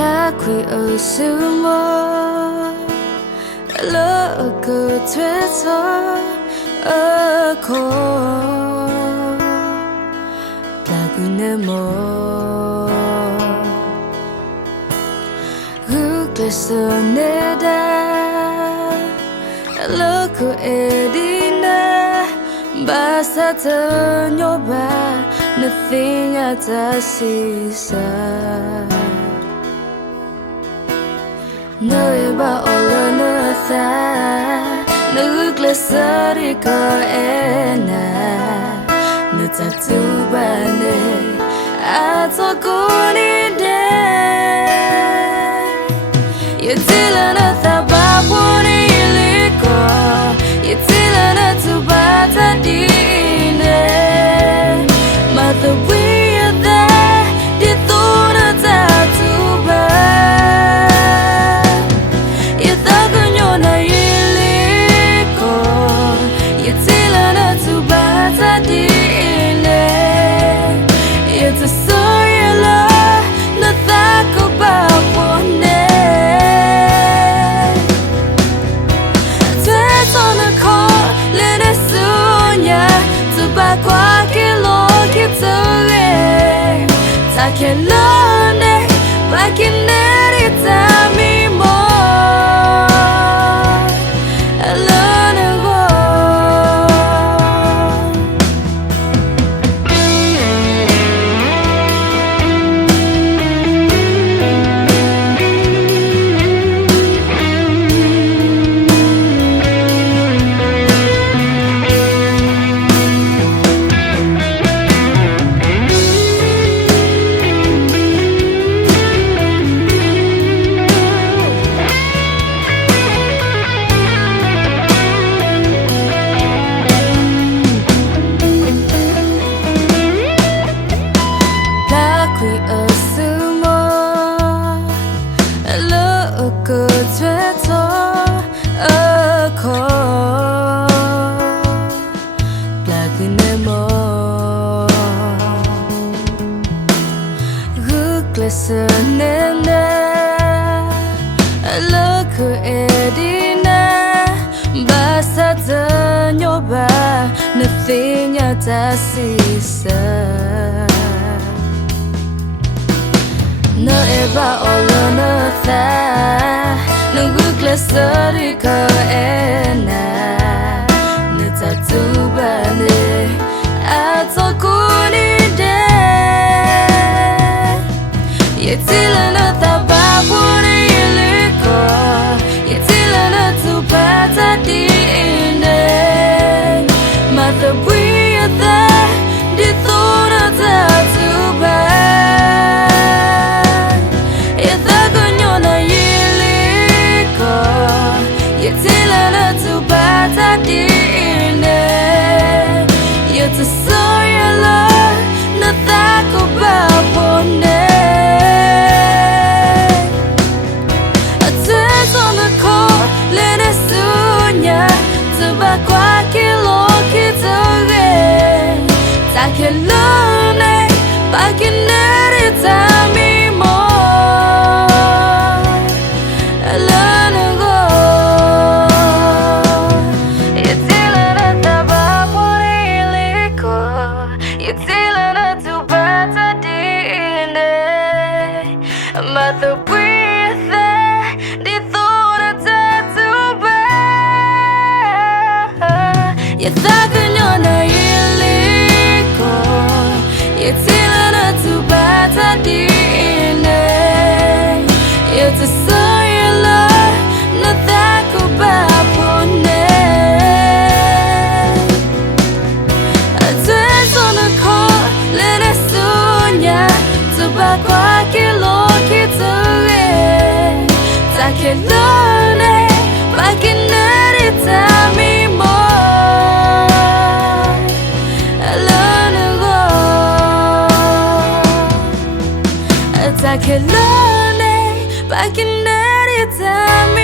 Blackwe osumo Loco tweto Oko Blagunemo Guglisoneda Loco edina Basta nyoba Nothing at a seaside No eba all no glycerin ena no tattoo bane atokuni de you tilana tabapuni liko you tilana tubata dine mother we are there the thona tattoo ba it's a story of love, not that about one day. Tears on the call, let us soon, yeah. To back walk it, look it's away. Take it lonely, back in any time more. Glistenena Loco edina Basta nyoba Nothing at a seaside No eba all no no glycerin ena no tattoo bane atokuni de you tilana tabapuni liko you tilana tubata dine mother we are there the thona tattoo ba it's a story of love, not that about one day. A tears on the call, let us soon, yeah. To back walk it, look it's away. Take it lonely, back in any time more. I learn to go. Mother breathe the thought of tattoo you thought you're not illegal you telling her to bata dine it's a story of love not that about one a tears on the call let us soon yeah to back walk it take it lonely, back in any time more. I learn to go. Take it lonely, back in any time.